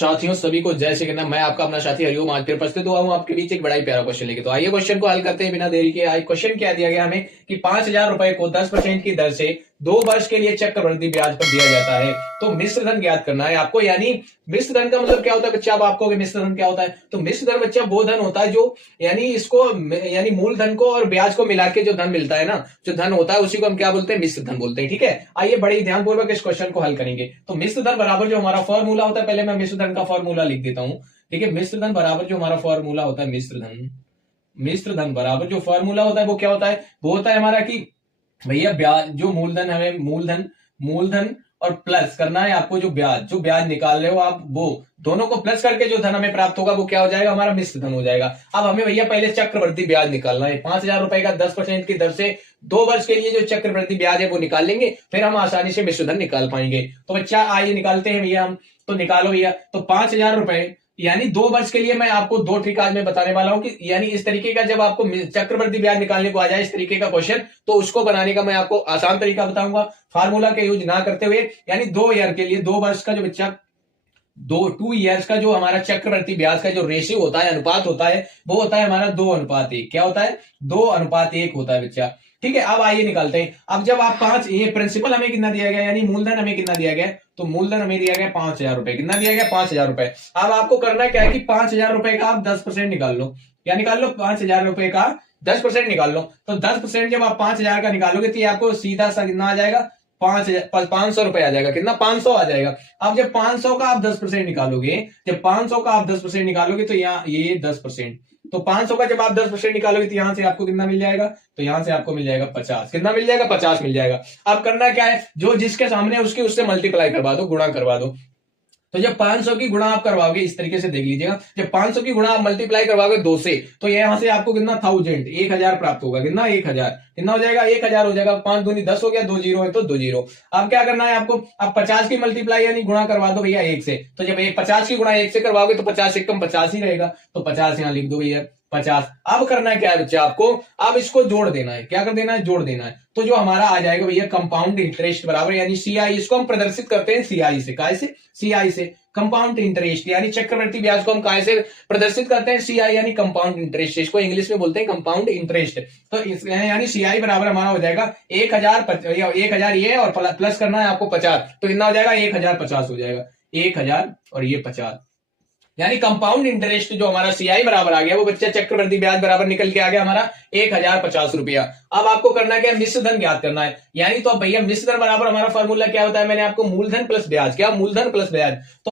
साथियों सभी को जय श्री कृष्ण। मैं आपका अपना साथी हरिओम आज फिर उपस्थित हुआ हूं आपके बीच एक बड़ा ही प्यारा क्वेश्चन लेके। तो आइए क्वेश्चन को हल करते हैं बिना देरी के। आज क्वेश्चन क्या दिया गया हमें कि 5,000 रुपए को 10% की दर से 2 वर्ष के लिए चक्रवृद्धि ब्याज पर दिया जाता है। तो मिश्र धन ज्ञात करना है आपको। यानी मिश्र धन का मतलब क्या होता है बच्चा? अब आपको मिश्र धन क्या होता है, तो मिश्र धन बच्चा वो धन होता है जो यानी इसको यानी मूल धन को और ब्याज को मिला के जो धन मिलता है ना, जो धन होता है उसी को हम क्या बोलते हैं? मिश्र धन बोलते हैं। ठीक है, आइए बड़े ध्यानपूर्वक इस क्वेश्चन को हल करेंगे। तो मिश्र धन बराबर जो हमारा फॉर्मूला होता है, पहले मैं मिश्र धन का फॉर्मूला लिख देता हूं। ठीक है, मिश्र धन बराबर जो हमारा फॉर्मूला होता है, मिश्र धन बराबर जो फॉर्मूला होता है वो क्या होता है? वो होता है हमारा कि भैया ब्याज जो मूलधन हमें मूलधन और प्लस करना है आपको, जो ब्याज निकाल रहे हो आप, वो दोनों को प्लस करके जो धन हमें प्राप्त होगा वो क्या हो जाएगा? हमारा मिश्र धन हो जाएगा। अब हमें भैया पहले चक्रवृद्धि ब्याज निकालना है। 5,000 रुपए का 10% की दर से 2 वर्ष के लिए जो चक्रवृद्धि ब्याज है वो निकाल लेंगे, फिर हम आसानी से मिश्र धन निकाल पाएंगे। तो बच्चा आइए निकालते हैं भैया हम। तो निकालो भैया। तो 5,000 रुपए यानी 2 वर्ष के लिए मैं आपको 2 ट्रिक आज मैं बताने वाला हूं कि यानी इस तरीके का जब आपको चक्रवृद्धि ब्याज निकालने को आ जाए इस तरीके का क्वेश्चन, तो उसको बनाने का मैं आपको आसान तरीका बताऊंगा, फार्मूला के यूज ना करते हुए। यानी 2 ईयर के लिए 2 वर्ष का जो बच्चा 2 ईयर्स का जो हमारा चक्रवृद्धि ब्याज का जो रेशियो होता है, अनुपात होता है, वो होता है हमारा 2:1। क्या होता है? 2:1 होता है बच्चा। ठीक है, अब आइए निकालते हैं। अब जब आप ये प्रिंसिपल हमें कितना दिया गया, यानी मूलधन हमें कितना दिया गया, तो मूलधन हमें दिया गया 5,000 रुपए। कितना दिया गया? 5,000 रुपए। अब आपको करना क्या है कि 5,000 रुपए का आप 10% निकाल लो। क्या निकाल लो? 5,000 रुपए का 10% निकाल लो। तो 10% जब आप 5,000 का निकालोगे तो ये आपको सीधा सा कितना आ जाएगा? 500 रुपए आ जाएगा। कितना? 500 आ जाएगा। अब जब 500 का आप 10% निकालोगे, जब 500 का आप 10% निकालोगे तो यहाँ ये 10%, तो 500 का जब आप 10% निकालोगे तो यहां से आपको कितना मिल जाएगा? तो यहां से आपको मिल जाएगा 50। कितना मिल जाएगा? 50 मिल जाएगा। अब करना क्या है, जो जिसके सामने उसकी उससे मल्टीप्लाई करवा दो, गुणा करवा दो। तो जब 500 की गुणा आप करवाओगे, इस तरीके से देख लीजिएगा, जब 500 की गुणा आप मल्टीप्लाई करवाओगे 2 से, तो यहां से आपको कितना? 1000 प्राप्त होगा। कितना? 1000। कितना हो जाएगा? 1000 हो जाएगा। 5 दूनी 10 हो गया, 2 जीरो है तो 2 जीरो। अब क्या करना है आपको? अब 50 की मल्टीप्लाई यानी गुणा करवा दो भैया 1 से। तो जब 50 की गुणा 1 से करवाओगे तो 50 से कम 50 ही रहेगा, तो 50 यहां लिख दो भैया 50। अब करना है क्या है बच्चा आपको? अब इसको जोड़ देना है। क्या कर देना है? जोड़ देना है। तो जो हमारा आ जाएगा भैया कंपाउंड इंटरेस्ट बराबर, यानी सीआई, इसको हम प्रदर्शित करते हैं सीआई से। काय से? सीआई से। कंपाउंड इंटरेस्ट यानी चक्रवृद्धि ब्याज को हम काय से प्रदर्शित करते हैं? सीआई यानी कंपाउंड इंटरेस्ट। इसको इंग्लिश में बोलते हैं कंपाउंड इंटरेस्ट। तो यानी सीआई बराबर हमारा हो जाएगा 1,000 ये, और प्लस करना है आपको 50, तो कितना हो जाएगा? 1,050 हो जाएगा। 1,000 और ये 50, यानी कंपाउंड इंटरेस्ट जो हमारा सीआई बराबर आ गया, वो बच्चा चक्रवृद्धि ब्याज बराबर निकल के आ गया हमारा 1,050 रुपया। अब आपको करना क्या है? मिश्र धन ज्ञात करना है। यानी तो अब भैया मिश्र धन बराबर हमारा फॉर्मूला क्या होता है? मैंने आपको मूलधन प्लस ब्याज, क्या? मूलधन प्लस ब्याज। तो